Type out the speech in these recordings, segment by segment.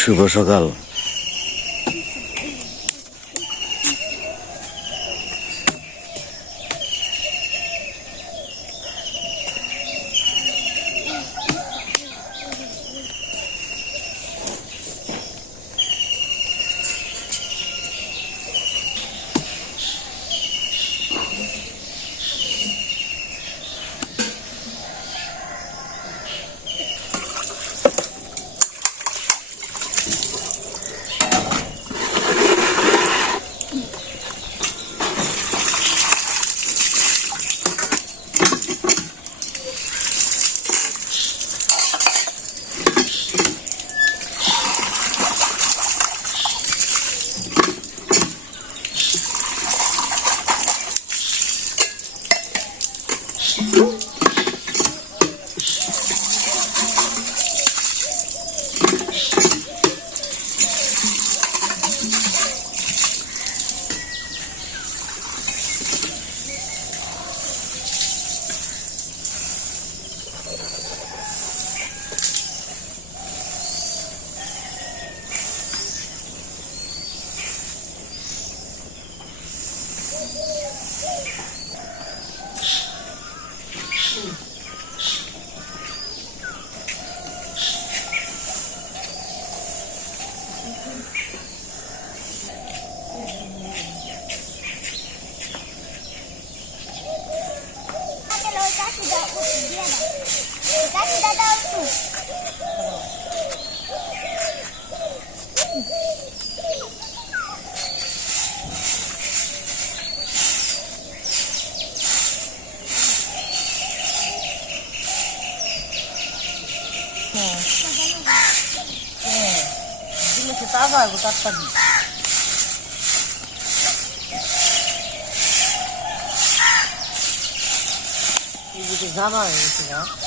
শুভ সকাল। দিলে সে তাজা হবে তাড়াতাড়ি এই যে জামা হয়ে গেছে না নমস্কার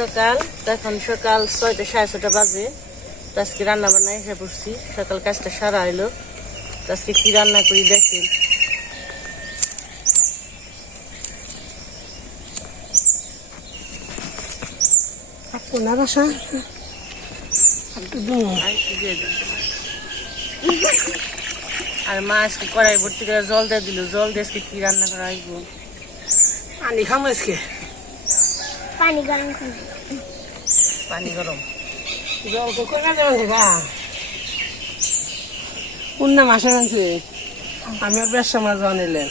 সকাল। এখন সকাল ছয়টা সাড়ে ছটা বাজে। তো আজকে রান্না বান্না এসে পড়ছি সকাল কাজটা সারা হইল। তো আজকে কি রান্না করি দেখেন বাসা? আর মা আজকে কড়াই ভর্তি করে জল দিয়ে দিল। জল দিয়ে আজকে কি রান্না করা হইব? পানি খামো আজকে। পানি গরম করে পানি গরম। জল তো কোথা যাবেন দেখা কোন মাসে আনছে আমি আর বেশ সময় জানিলেন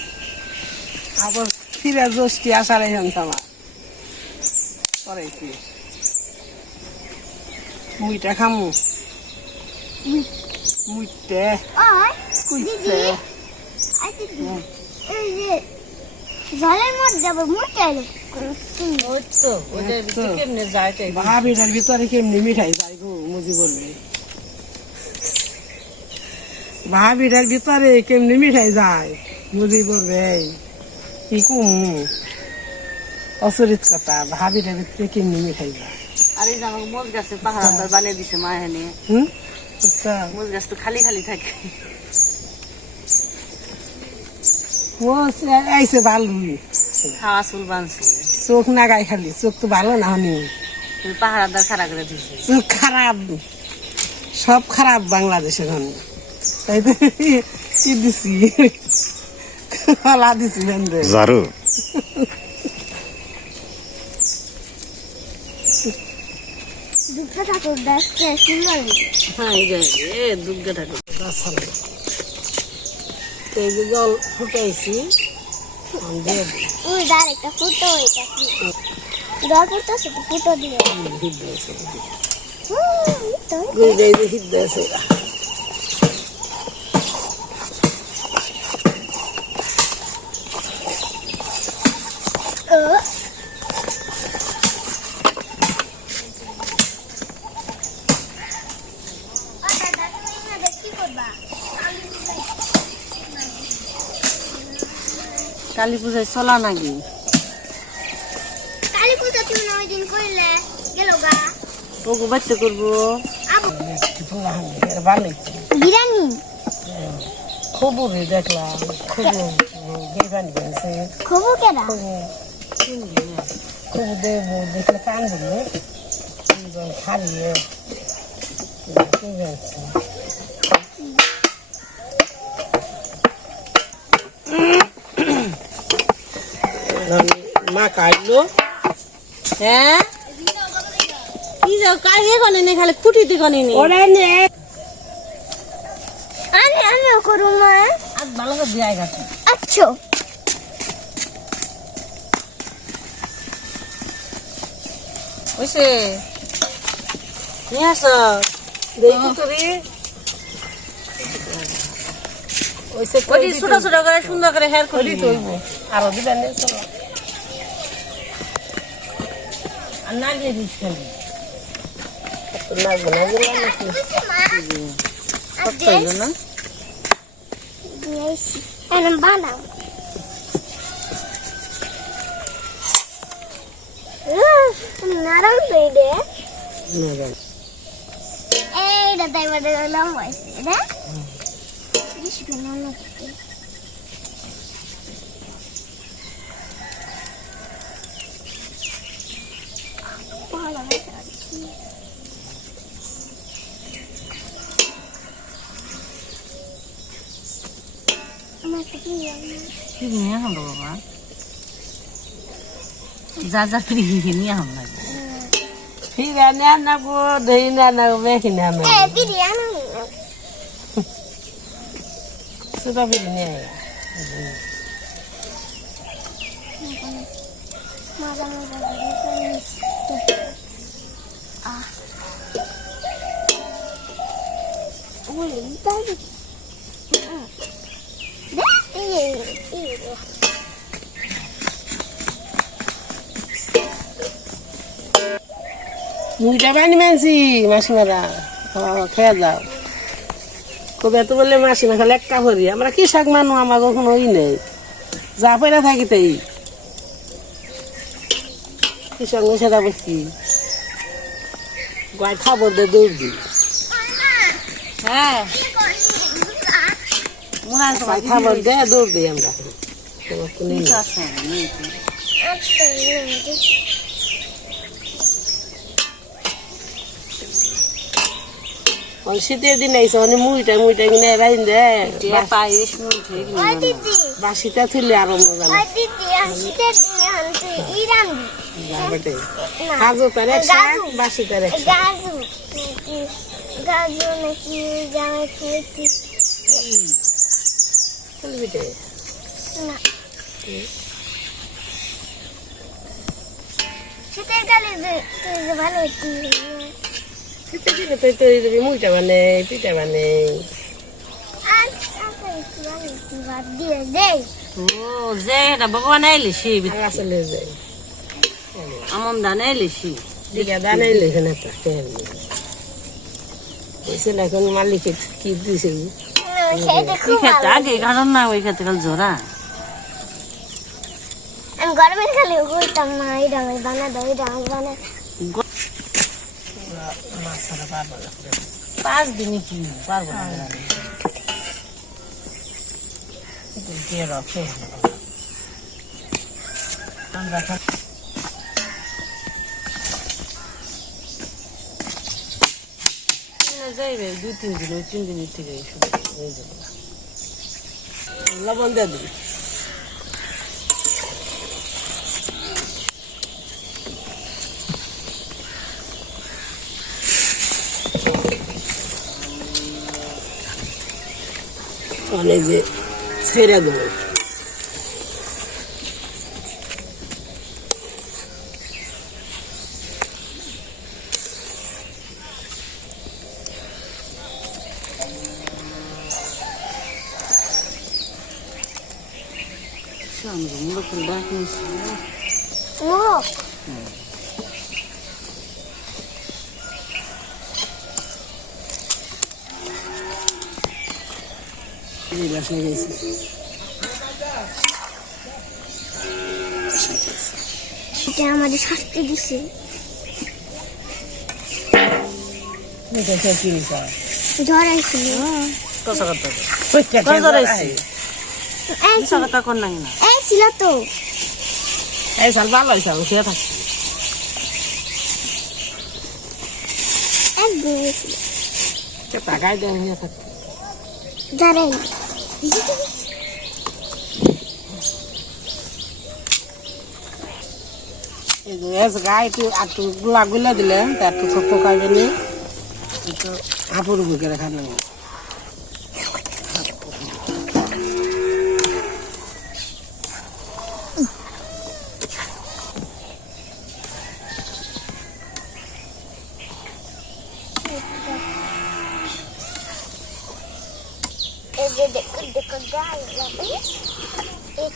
আবার ফিরে জ্যোষ্ঠী আসার এই আমার? পরে কি? মুইটা খামু। মুইটে। আর কুইছে আই দিদি। এই যে জলের মধ্যে আবার ভাবিটার ভিতরে কেমনি মিঠাই যায় গো মুজি বলবে। ভাবিটার ভিতরে কেমনি মিঠাই যায় মুজি বলবে কি কুম? অচরিত কথা ভাবিটার ভিতরে কেমনি মিঠাই যায়। আর এই মোজ গাছের পাহাড় বানিয়ে দিছে মা এখানে হুম? আচ্ছা। মোজ গাছ তো খালি খালি থাকে। ও আইসে ভালো খাওয়া চুল বানছে। চোখ নাগাই খালি চোখ তো ভালো না হনি। খাড়া করে দিছে চোখ খারাপ সব খারাপ বাংলাদেশের হনি। তাই তো কি দিছি কলা দিছি বেন্দে ঝাড়ু দুটো ঠাকুর সুন্দর হ্যাঁ এই যে এ দুর্গা ঠাকুর। এই যে জল ফুটাইছি দিয়ে। ওই দাঁড় একটা ফুটো এটা জল পড়তেছে তো ফুটো দিয়ে হিট দিয়েছে হুম, তো এই যে এই যে হিট দিয়েছে এরা। ও ও দাদা তুমি না দেখি করবা কালী পূজায় চলা নাকি? কালী পূজা তুমি ওই দিন গেল গা। করব। এর ভালোই তো। বিরিয়ানি? খবরে দেখলাম খবর খবু কেনা খবর দেবো দেখলে কান দিলে খারিয়ে কাটলো। হ্যাঁ? কি যাও কাজে কনে নে খালি খুঁটিতে কনে নে? ওরে নে। আমি আমিও করু মা আর ভালো করে দিয়ে গেছে আচ্ছা। ওইসে নিয়ে আস। দেখি তো রে ওইসে ছোট ছোট করে সুন্দর করে হেয়ার করি আরও দিবেন চলো। আর না দিয়ে দিস। খালি লাগবে না গেলে নাকি কত না বানাও। উহ, তো এটা না এইটা তাই বাদে লম্বা হয়েছে এটা বেশি করে নরম করতে। ভালো হয়েছে আর কি। আমার একটা কি জানি না। বাবা। যা যা ফ্রি নিয়ে হাম লাগে ফিরে নে না গো দেই না না বেখি না না এ, বিরিয়ানি না। সেটা ফিরে নে মজা মজা করে মিষ্টি। মুইটা বানি মানছি, মাসিমারা। খেয়ে যাও কবে তো বললে মাসিমা, খালি এক কাপড়ি আমরা কি শাক মানু আমার কখনো ওই নেই। যা পেরা থাকি তাই। কি সঙ্গে সেটা বসছি গায়ে খাবার দে দৌড় দি। হ্যাঁ। খাবার দে দৌড় দিই আমরা তোমার তো নেই। আছে নেই তো। আচ্ছা, এই, এই। ওই শীতের দিন আইসা মানে মুইটা মুইটা কিনে রাইন দে পায়েস দিদি, বাসিটা থুলে আরও মজা কাজু তার এক শাক বাসি তার এক গাজু নাকি? খেয়েছি না। শীতের কালে তুই ভালো তৈরি করবি মুইটা পিঠা ও যে এটা ভগবান আমন ধান দিঘা না তা এখন মালিকে কি দিছে খেতে আগে কারণ না ওই খেতে খাল জোরা আমি গরমের খালি বলতাম না এটা বানা দাও এটা আমি বানা মাছ ছাড়া পারব না পাঁচ দিনই কি? পারব না। দিয়ে রক্ষে? আমরা যাইবে দুই তিন দিন তিন দিনের থেকে শুরু হয়ে যাবে। লবণ দিয়ে দিবি। অনেক যে ছেড়ে দেবো আমরা মূলত ডাক নিয়েছি ও এই বাসায় গেছি। এটা আমাদের শাস্তি দিছে। জ্বর আইছিল কথা কথা ওই কয় এই কথা কর নাই না। এই ছিল তো। এই সাল ভালো টাকায় দেন থাকছি। গায়ে একটু একটু গুলা গুলা দিলে একটু ছোট খাইবে একটু বুকে রেখা নেব এই যে দেখো দেখো গায়ে লাগে এই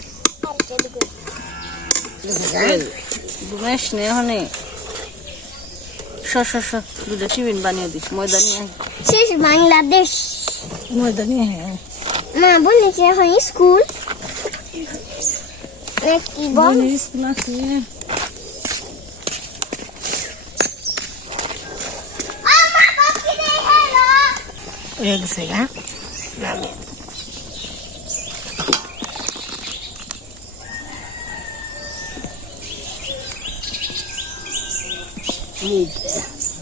আর কে দেখো দুমেশ নে হনে। স স স দুটো টিফিন বানিয়ে দিস ময়দা নিয়ে শেষ বাংলাদেশ। ময়দা নিয়ে আয়। মা বলেছে এখন স্কুল? নাকি বল? স্কুল আছে। আমার বাকি Yes.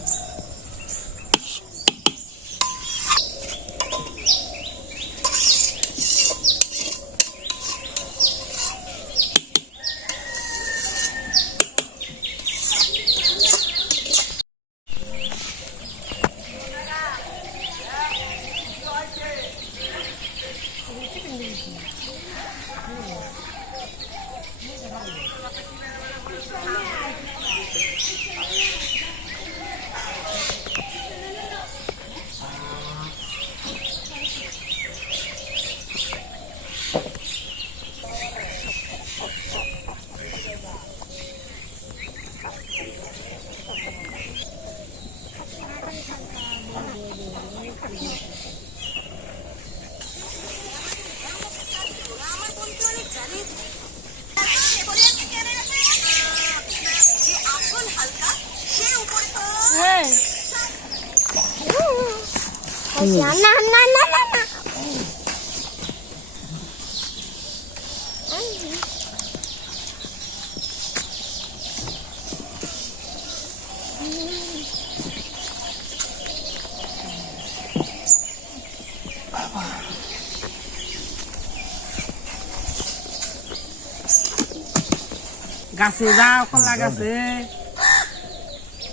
গাছে যাও কলা গাছে।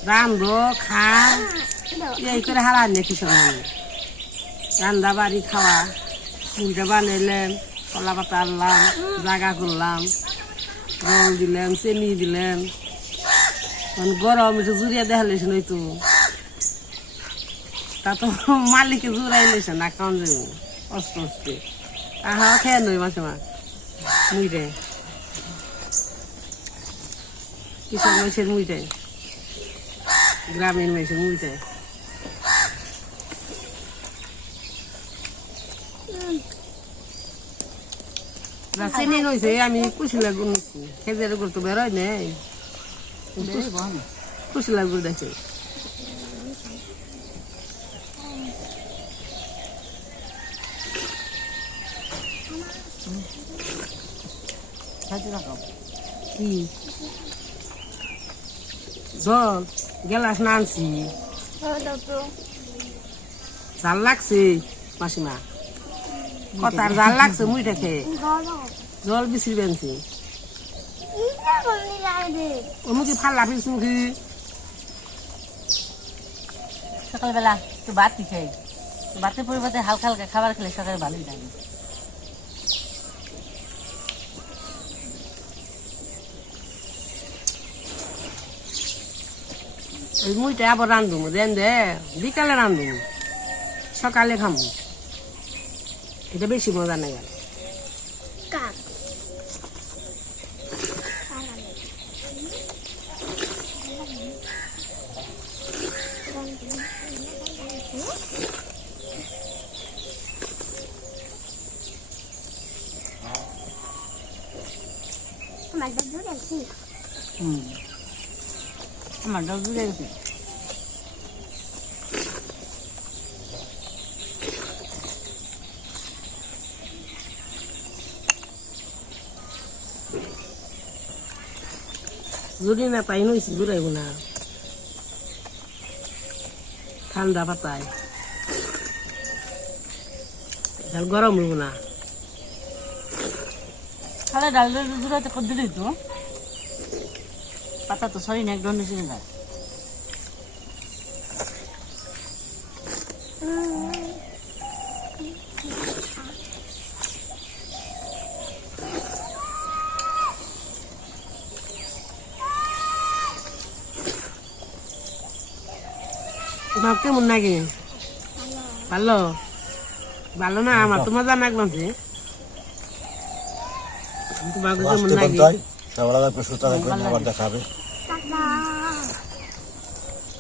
রান্ধো খা এই করে হারান নাকি সব রান্না বাড়ি খাওয়া। মুলটা বানাইলাম কলা পাতা আনলাম জাগা করলাম রোল দিলাম চিনি দিলাম। গরম একটু জুড়িয়া দেখালিস নই তো। তা তো মালিকে জুড়াইলিস না খাওয়ান যাবে অস্ত অস্তে। আহা খেয়ে নই মাসে কৃষক মানুষের মুইটাই। গ্রামীণ মানুষের মুইটাই। চিনি নইছে আমি কুশিলা গুড় খেজের গুড় তো বেরোয় নেই। কুশিলা গুড় কি? জল গেলাস না আনছি জাল লাগছে মাসিমা। কথার জাল লাগছে মুইটা খেয়ে। জল বিচরি বেনছি। অমুকি ফাল্লা ফিরছি মুখি সকালবেলা একটু বাতি খাই। তো বাতের পরিবর্তে হালকা হালকা খাবার খেলে সকালে ভালোই লাগে। এই মুইটা আবার রান্ধুম দেন দে বিকালে রান্ধুম সকালে খামু। এটা বেশি মজা নেই আমার ডাল গেছে যদি না পাই নইছি জুড়াইব না। ঠান্ডা পাতায়। গরম হইব না। তাহলে ডাল দুধে কত দিলি তো পাতা তো সরি না এক ধরনের ছিল না ভাব কেমন লাগে ভালো? ভালো না আমার তো মজা লাগলামছে তোমার কেমন আজকে লাগে পর্যন্ত সবাই সুস্থ থাকবেন আবার দেখা হবে